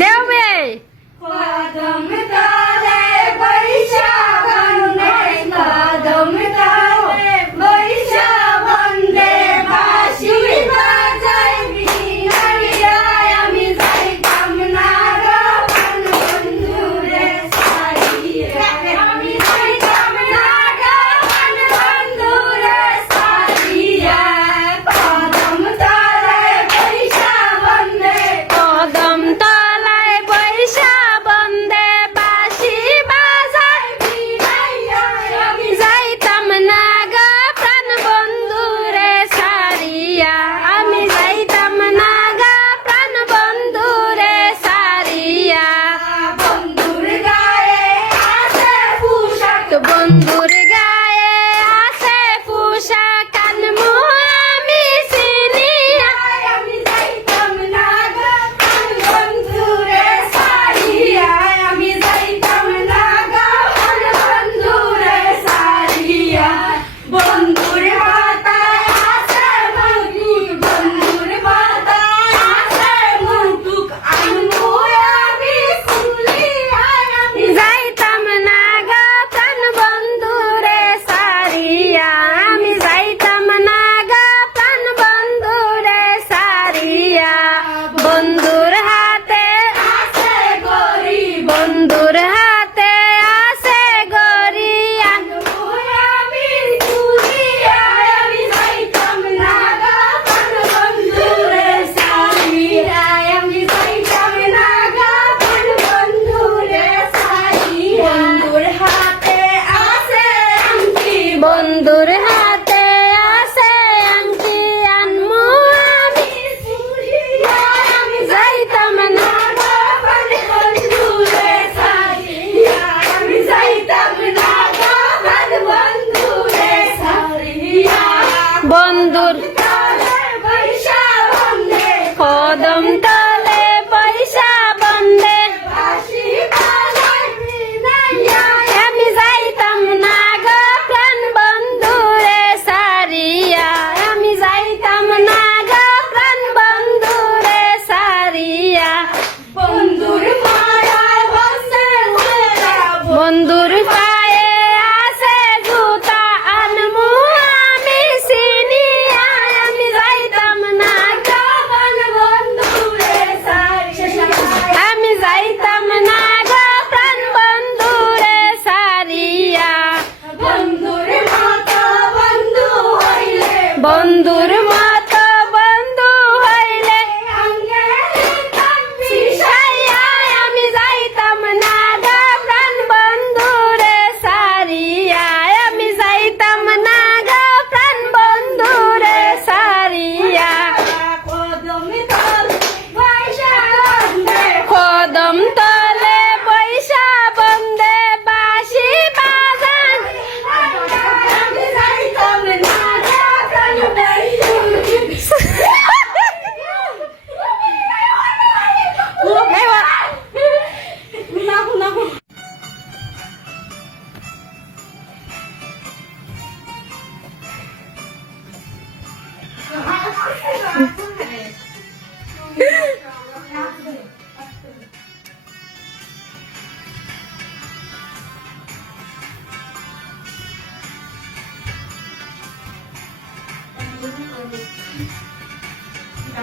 দেবে কদম বন্ধুর কদম কদম বন্ধুর মা